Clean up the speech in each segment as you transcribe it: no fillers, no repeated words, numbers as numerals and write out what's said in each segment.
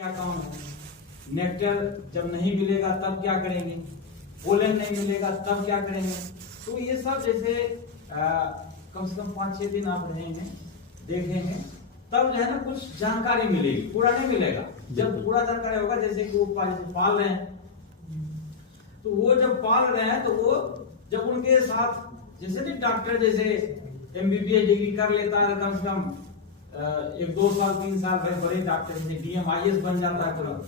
क्या काम है? नेक्टर जब नहीं मिलेगा तब क्या करेंगे, पोलन नहीं मिलेगा तब क्या करेंगे। तो ये सब जैसे कम से कम 5-6 दिन आप रहेंगे, देखेंगे, तब जो है ना कुछ जानकारी मिलेगी, पूरा नहीं मिलेगा। जब पूरा जानकारी होगा, जैसे कि वो पाल रहे हैं, तो वो जब पाल रहे हैं तो वो जब उनके साथ जैसे नहीं डॉक्टर जैसे MBBS डिग्री कर लेता है कम से कम 1-2 साल 3 साल, भाई बड़े डॉक्टर जैसे DM IAS बन जाता है तुरंत,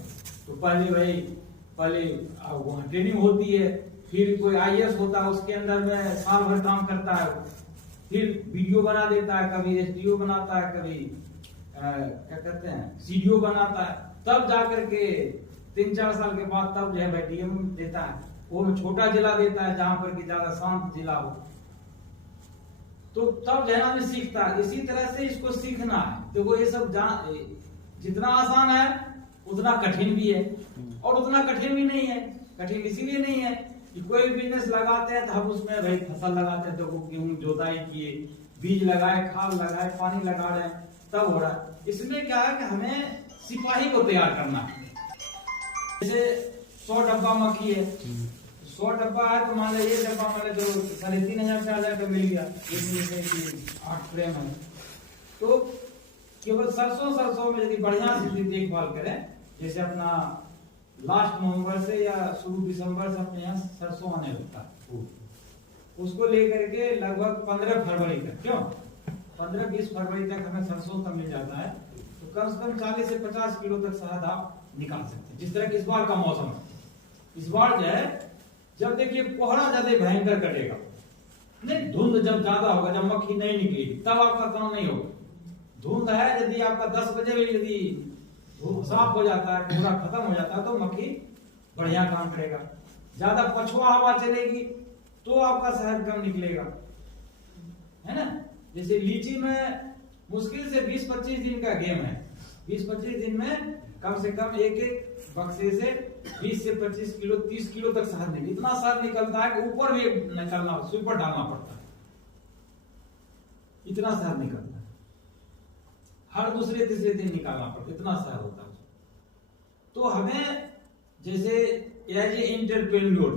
तो पहले वहाँ ट्रेनिंग होती है, फिर कोई IAS होता है उसके अंदर में साल भर काम करता है, फिर वीडियो बना देता है, कभी SDO बनाता है, कभी क्या कहते हैं CDO बनाता है, तब जाकर के 3-4 साल के बाद तब जो है भाई DM देता है। वो छोटा जिला देता है जहां पर कि ज्यादा शांत जिला हो, तो तब जो है ना सीखता है। इसी तरह से इसको सीखना है। देखो ये सब जितना आसान है उतना कठिन भी है, और उतना कठिन भी नहीं है। कठिन इसीलिए नहीं है कि कोई बिजनेस लगाते हैं तो हम उसमें भाई फसल लगाते हैं, तो गेहूं जोताई किए, बीज लगाए, खाद लगाए, पानी लगा रहे हैं, तब हो रहा है। इसमें क्या है कि हमें सिपाही को तैयार करना है। जैसे 100 डब्बा मक्खी है, 100 डब्बा है तो मान लो एक डब्बा मान लो जो 3,500-4,000 का मिल गया, जैसे 8 फ्रेम है, तो केवल सरसों में यदि बढ़िया से देखभाल करें, जैसे अपना लास्ट नवंबर से या शुरू दिसंबर से अपने यहाँ सरसों आने लगता है, उसको लेकर के लगभग 15 फरवरी तक, क्यों 15-20 फरवरी तक हमें सरसों तक मिल जाता है, तो कम से कम 40 से 50 किलो तक शहद आप निकाल सकते हैं। जिस तरह की इस बार का मौसम है, इस बार जो है जब देखिए कोहरा ज्यादा भयंकर कटेगा, नहीं धुंध जब ज्यादा होगा, जब मक्खी नहीं निकलेगी तब आपका काम नहीं होगा। धुंध है यदि आपका 10 बजे भी यदि धूप साफ हो जाता है, कोहरा खत्म हो जाता है, तो मक्खी बढ़िया काम करेगा। ज्यादा पछुआ हवा चलेगी तो आपका शहद कम निकलेगा, है ना। जैसे लीची में मुश्किल से 20-25 दिन का गेम है, 20-25 दिन में कम से कम एक बक्से से 20 से 25 किलो 30 किलो तक शहद निकलता है। इतना शहद निकलता है कि ऊपर भी निकलना, सुपर डालना पड़ता है, इतना शहद निकलता है। हर दूसरे-तीसरे दिन निकालना पड़ता है, इतना शहद होता है। तो हमें जैसे एज ए एंटरप्रेन्योर,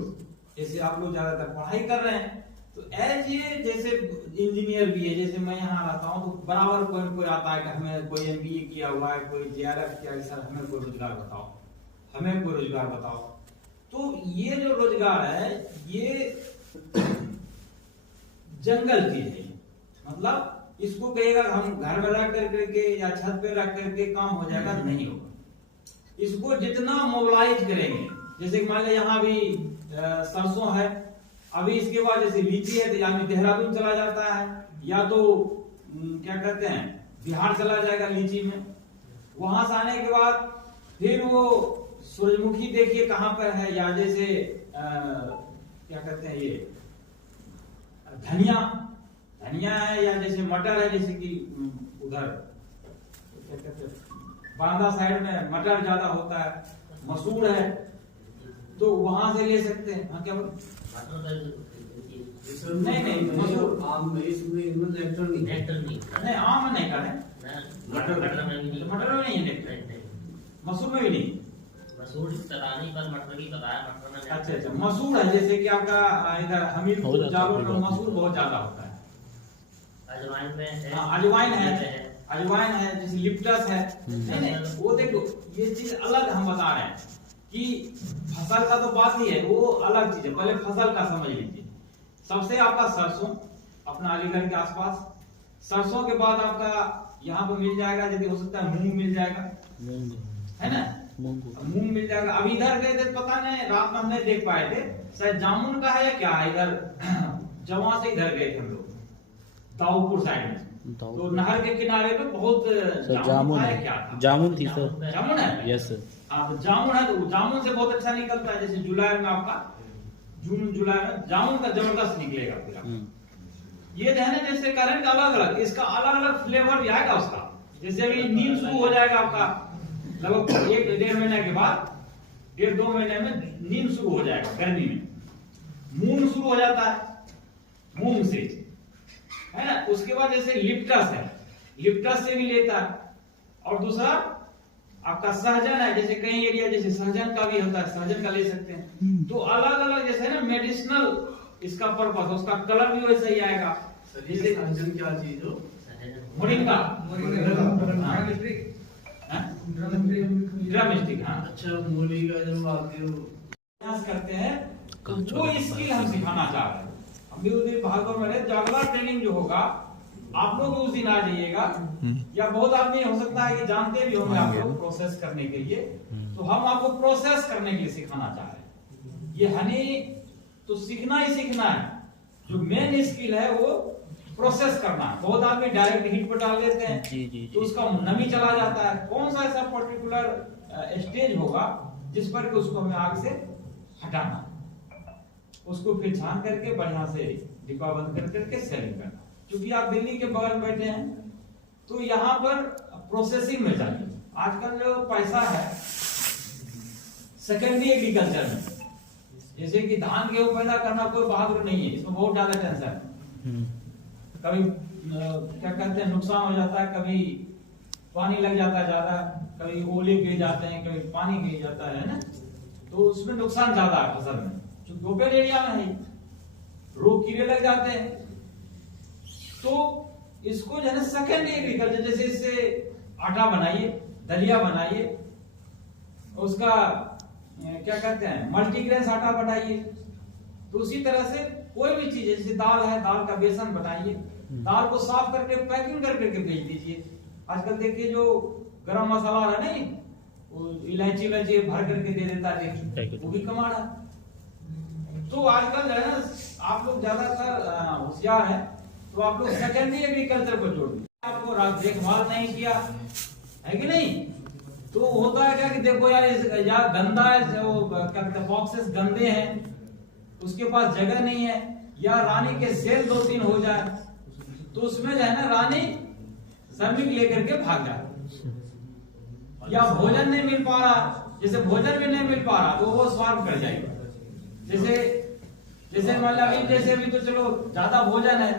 जैसे आप लोग ज्यादातर पढ़ाई कर रहे हैं, तो एज ये जैसे इंजीनियर भी है, जैसे मैं यहाँ रहता हूँ तो बराबर कोई आता है कि हमें कोई MBA किया हुआ है, कोई JRF किया है, सर हमें कोई रोजगार बताओ, हमें कोई रोजगार बताओ। तो ये जो रोजगार है ये जंगल चीज है, मतलब इसको कहेगा हम घर में रख करके या छत पे रख करके काम हो जाएगा, नहीं होगा। इसको जितना मोबिलाइज करेंगे, जैसे मान लो यहाँ भी सरसों है, अभी इसके बाद जैसे लीची है तो आदमी देहरादून चला जाता है, या तो क्या कहते हैं बिहार चला जाएगा लीची में। वहां से आने के बाद फिर वो सूरजमुखी देखिए कहाँ पर है, या जैसे क्या कहते हैं ये धनिया है, या जैसे मटर है, जैसे कि उधर क्या कहते हैं बांदा साइड में मटर ज्यादा होता है, मसूर है, तो वहां से ले सकते हैं। हाँ क्या बोल नहीं मसूर आम में नहीं, आम नहीं का है, मटर में नहीं है, मसूर में भी नहीं, मसूर चलानी पर मटर भी पता है, मटर में अच्छा मसूर है, जैसे कि आपका इधर हमीरपुर जालोर में मसूर बहुत ज्यादा होता है। अजवाइन में है, अजवाइन है, जैसे लिप्टस है, नहीं वो देखो ये चीज अलग हम बता रहे हैं कि फसल का तो बात ही है, वो अलग चीज है। पहले फसल का समझ लीजिए। सबसे आपका सरसों अपना अलीगढ़ के आसपास, सरसों के बाद आपका यहाँ पे मिल जाएगा, यदि हो सकता है मूंग मिल जाएगा, है ना, मूंग मिल जाएगा। अब इधर गए थे पता नहीं, रात में हम नहीं देख पाए थे, शायद जामुन का है या क्या है, इधर जवां से इधर गए थे हम लोग दाऊपुर साइड में, तो नहर के किनारे पे बहुत जामुन है, क्या था जामुन थी सर, जामुन है, यस सर। तो जामुन है, तो जामुन से बहुत अच्छा निकलता है। जैसे जुलाई में आपका जून जुलाई में जामुन का जबरदस्त निकलेगा पूरा। ये जो है ना जैसे करंट अलग अलग, इसका अलग अलग फ्लेवर भी आएगा उसका। जैसे अभी नीम शुरू हो जाएगा आपका लगभग 1-1.5 महीने के बाद, 1-2 महीने में नीम शुरू हो जाएगा गर्मी में। मूंग शुरू हो जाता है मूंग से, है ना। उसके बाद जैसे लिप्टस है, लिप्टस से भी लेता है। और दूसरा आपका सहजन है, जैसे कई एरिया जैसे सहजन का भी होता है, सहजन का ले सकते हैं। तो अलग अलग जैसे ना मेडिसिनल इसका पर्पस, उसका कलर भी वैसा ही आएगा। जैसे सहजन क्या चीज हो? Moringa, drumstick. हाँ, अच्छा, मूली का जब आते हो प्रयास करते हैं, वो स्किल हम सिखाना चाह रहे हैं। हम भी उस दिन भागवत में जो अगला ट्रेनिंग जो होगा, आप लोग उस दिन आ जाइएगा, या बहुत आदमी हो सकता है कि जानते भी होंगे आप लोग प्रोसेस करने के लिए, तो हम आपको प्रोसेस करने के लिए सिखाना चाह रहे हैं। ये हनी तो सीखना ही सीखना है, जो मेन स्किल है वो प्रोसेस करना। बहुत आदमी डायरेक्ट हीट पर डाल देते हैं, तो उसका नमी चला जाता है। कौन सा ऐसा पर्टिकुलर स्टेज होगा जिस पर कि उसको हमें आग से हटाना, उसको फिर छान करके बढ़िया से डिब्बा बंद कर करके सेलिंग करना। क्योंकि आप दिल्ली के बगल में बैठे हैं, तो यहाँ पर प्रोसेसिंग में जाइए। आजकल जो पैसा है सेकेंडरी एग्रीकल्चर में, जैसे कि धान गेहूं पैदा करना कोई बहादुर नहीं है, इसमें बहुत ज्यादा टेंशन है। कभी क्या कहते हैं नुकसान हो जाता है, कभी पानी लग जाता है ज्यादा, कभी ओले गिर जाते हैं, कभी पानी गिर जाता है ना, तो उसमें नुकसान ज्यादा है फसल में। जो ओपन एरिया में है, रोग कीड़े लग जाते हैं। तो इसको जो है ना सेकेंडरी एग्रीकल्चर, जैसे इससे आटा बनाइए, दलिया बनाइए, उसका क्या कहते हैं मल्टीग्रेन आटा बनाइए। तो उसी तरह से कोई भी चीज, जैसे दाल है, दाल का बेसन बनाइए, दाल को साफ करके पैकिंग करके भेज दीजिए। आजकल देखिए जो गरम मसाला है नहीं, वो इलायची भर करके दे देता है, वो भी कमा रहा है। तो आजकल जो है ना आप लोग ज्यादातर होशियार है, तो आप लोग सेकेंडरी एग्रीकल्चर को जोड़ दीजिए। आपको देखभाल नहीं किया है कि नहीं, तो होता है क्या कि देखो यार गंदा है, वो बॉक्सेस गंदे हैं, उसके पास जगह नहीं है, या रानी के सेल 2-3 हो जाए, तो उसमें जो है ना रानी श्रमिक लेकर के भाग जाए, या भोजन नहीं मिल पा रहा, जैसे भोजन भी नहीं मिल पा रहा तो वो स्वार्म कर जाएगा। जैसे मान लिया अभी जैसे अभी तो चलो ज्यादा भोजन है,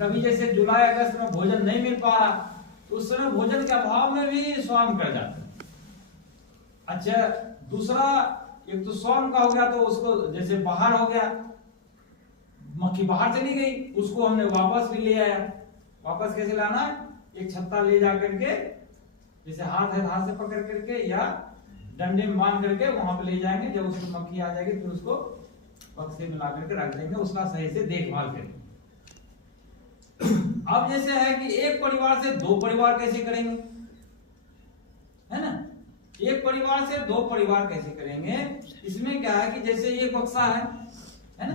कभी जैसे जुलाई अगस्त में भोजन नहीं मिल पा रहा, तो उस समय भोजन के अभाव में भी स्वार्म कर जाता है। अच्छा, दूसरा एक तो स्वार्म का हो गया, तो उसको जैसे बाहर हो गया, मक्खी बाहर चली गई, उसको हमने वापस भी ले आया। वापस कैसे लाना? एक छत्ता ले जा करके, जैसे हाथ है हाथ से पकड़ करके या डंडे में बांध करके वहां पे ले जाएंगे। जब उसमें मक्खी आ जाएगी फिर उसको बक्से में ला करके रख देंगे, उसका सही से देखभाल करेंगे। अब जैसे है कि एक परिवार से 2 परिवार कैसे करेंगे, है ना? एक परिवार से 2 परिवार कैसे करेंगे? इसमें क्या है कि जैसे ये बक्सा है ना,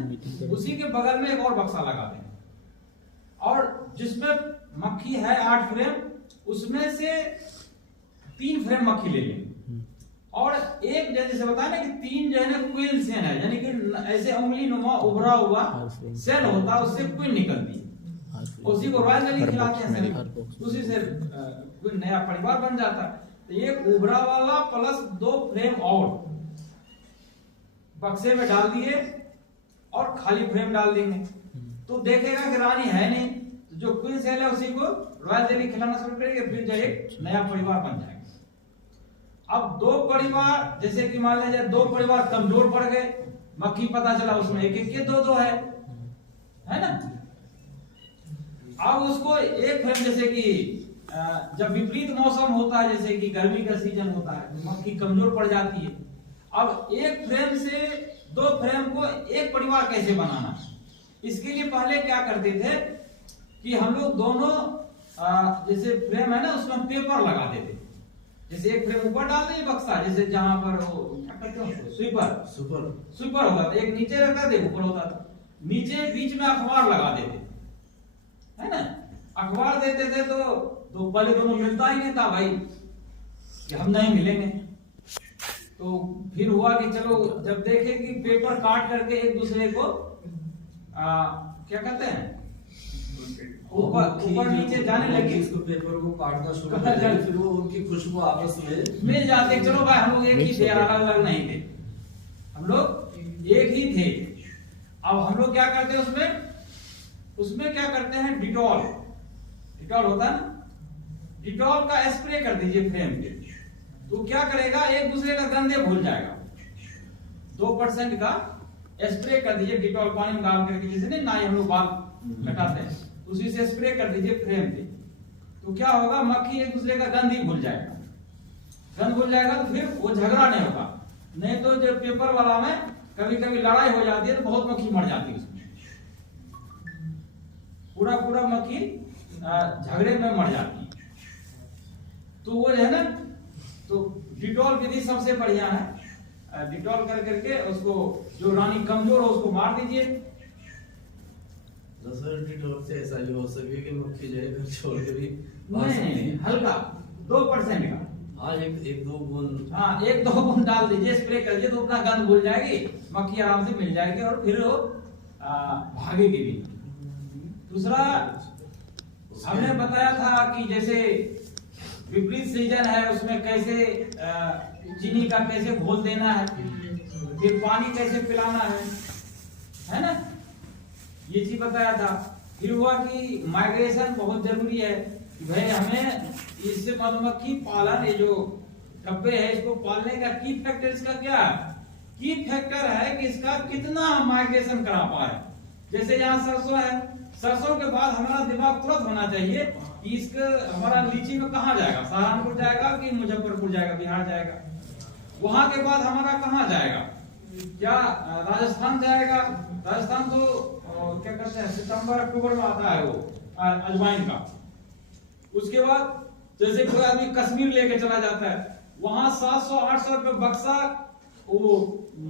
उसी के बगल में एक और बक्सा लगा देंगे, और जिसमें मक्खी है 8 फ्रेम, उसमें से 3 फ्रेम मक्खी ले लेंगे, और एक जैसे बताया ना कि 3 जो है ना क्वीन सेन है, यानी कि ऐसे उंगली नुमा उभरा हुआ सेल होता है, उससे क्वीन निकलती है, उसी को रॉयल जेली खिलाते हैं, उसी से कोई नया परिवार बन जाता है। तो ये उभरा वाला प्लस 2 फ्रेम और बक्से में डाल दिए और खाली फ्रेम डाल देंगे, तो देखेगा कि रानी है नहीं, तो जो क्वीन सेल है उसी को रॉयल जेली खिलाना शुरू करेंगे, फिर जो एक नया परिवार बन जाएगा। अब 2 परिवार, जैसे कि मान लीजिए 2 परिवार कमजोर पड़ गए, मक्खी पता चला उसमें 1-1 के 2-2 है ना? अब उसको एक फ्रेम, जैसे कि जब विपरीत मौसम होता है, जैसे कि गर्मी का सीजन होता है, तो मक्खी कमजोर पड़ जाती है। अब एक फ्रेम से 2 फ्रेम को एक परिवार कैसे बनाना, इसके लिए पहले क्या करते थे कि हम लोग दोनों जैसे फ्रेम है ना उसमें पेपर लगा देते, जैसे एक फ्रेम ऊपर डाल दें बक्सा, जैसे जहां पर वो स्वीपर होता था, एक नीचे रखता था, ऊपर होता था, नीचे बीच में अखबार लगा देते, है ना? अखबार देते थे तो पहले दोनों मिलता ही नहीं था भाई, कि हम नहीं मिलेंगे। तो फिर हुआ कि चलो जब देखे कि पेपर काट करके एक दूसरे को क्या कहते हैं ऊपर नीचे जाने लगे, इसको पेपर को काटना शुरू कर दिया, फिर वो उनकी खुशबू आपस में मिल जाते। चलो भाई हम लोग एक ही थे, अलग अलग नहीं थे, हम लोग एक ही थे। अब हम लोग क्या करते हैं उसमें क्या करते हैं, डिटॉल होता है ना, डिटॉल का स्प्रे कर दीजिए फ्रेम पे, तो क्या करेगा, एक दूसरे का गंदे भूल जाएगा। 2% का स्प्रे कर दीजिए डिटॉल पानी में डाल करके, जैसे नहीं नाई हम लोग बाल कटाते हैं, उसी से स्प्रे कर दीजिए फ्रेम पे। तो क्या होगा, मक्खी एक दूसरे का गंद ही भूल जाएगा। गंद भूल जाएगा तो फिर वो झगड़ा नहीं होगा। नहीं तो जो पेपर वाला में कभी कभी लड़ाई हो जाती है तो बहुत मक्खी मर जाती है उसमें, पूरा मक्खी झगड़े में मर जाती है। तो वो है ना, तो डिटॉल विधि सबसे बढ़िया है। डिटॉल कर करके उसको, जो रानी कमजोर हो उसको मार दीजिए। डिटॉल से ऐसा भी हो सके कि मक्खी जो है घर छोड़ के भी नहीं, हल्का 2% का, हाँ, एक दो बूंद, हाँ 1-2 बूंद डाल दीजिए, स्प्रे कर दीजिए तो अपना गंद भूल जाएगी, मक्खी आराम से मिल जाएगी और फिर वो भागेगी भी। दूसरा हमने बताया था कि जैसे विपरीत सीजन है उसमें कैसे चीनी का कैसे घोल देना है, फिर पानी कैसे पिलाना है ना, ये चीज बताया था। फिर हुआ कि माइग्रेशन बहुत जरूरी है, भाई हमें इससे मधुमक्खी पालन, ये जो डब्बे है इसको पालने का की फैक्टर, इसका क्या की फैक्टर है कि इसका कितना हम माइग्रेशन करा पाए। जैसे यहाँ सरसों है, सरसों के बाद हमारा दिमाग तुरंत होना चाहिए कि इसका हमारा लीची में कहाँ जाएगा, सहारनपुर जाएगा कि मुजफ्फरपुर जाएगा, बिहार जाएगा, वहां के बाद हमारा कहाँ जाएगा, क्या राजस्थान जाएगा। राजस्थान तो क्या कहते हैं सितंबर अक्टूबर में आता है वो अजवाइन का। उसके बाद जैसे कोई आदमी कश्मीर लेके चला जाता है, वहां 700-800 रुपए बक्सा, वो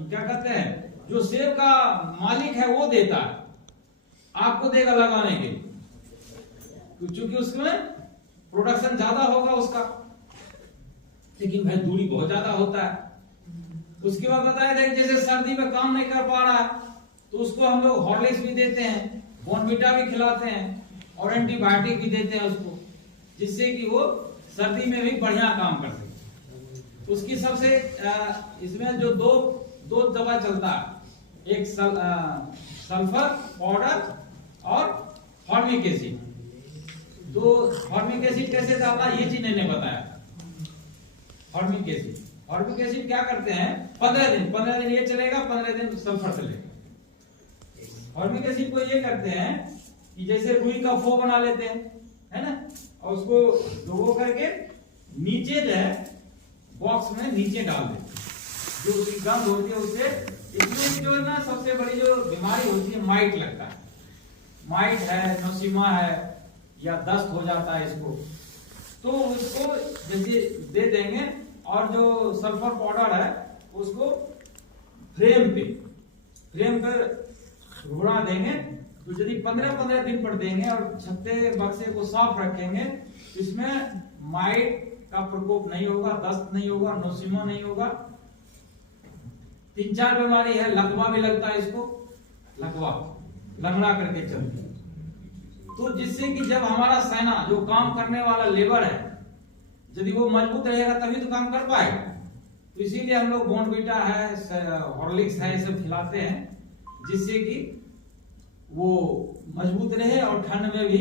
क्या कहते हैं जो सेब का मालिक है वो देता है, आपको देगा लगाने के, क्योंकि उसमें प्रोडक्शन ज्यादा होगा उसका, लेकिन भाई दूरी बहुत ज्यादा होता है। उसके बाद बताया था कि जैसे सर्दी में काम नहीं कर पा रहा है तो उसको हम लोग हॉर्लिक्स भी देते हैं, बॉर्नविटा भी खिलाते हैं और एंटीबायोटिक भी देते हैं उसको, जिससे कि वो सर्दी में भी बढ़िया काम कर सके। उसकी सबसे इसमें जो दो दवा चलता है, एक सल्फर पाउडर और फॉर्मिक एसिड। तो फॉर्मिक एसिड कैसे डालना ये चीज मैंने बताया। फॉर्मिक एसिड क्या करते हैं, 15 दिन ये चलेगा, 15 दिन सल्फर चलेगा। फॉर्मिक एसिड को ये करते हैं कि जैसे रुई का फो बना लेते हैं, है ना, और उसको डुबो करके नीचे जो है बॉक्स में नीचे डाल देते हैं, जो उसकी गंध होती है उससे। इसमें जो ना सबसे बड़ी जो बीमारी होती है माइट लगता है, माइट है, नोसिमा है या दस्त हो जाता है इसको, तो उसको जैसे दे देंगे और जो सल्फर पाउडर है उसको फ्रेम पर घुरा देंगे। तो यदि 15 दिन पर देंगे और छत्ते बक्से को साफ रखेंगे, इसमें माइट का प्रकोप नहीं होगा, दस्त नहीं होगा, नोसिमा नहीं होगा। 3-4 बीमारी है, लकवा भी लगता है इसको, लकवा लंगड़ा करके चलती है। तो जिससे कि जब हमारा सेना जो काम करने वाला लेबर है, यदि वो मजबूत रहेगा तभी तो काम कर पाएगा। तो इसीलिए हम लोग बॉर्नविटा है, हॉर्लिक्स है, ये सब खिलाते हैं, जिससे कि वो मजबूत रहे और ठंड में भी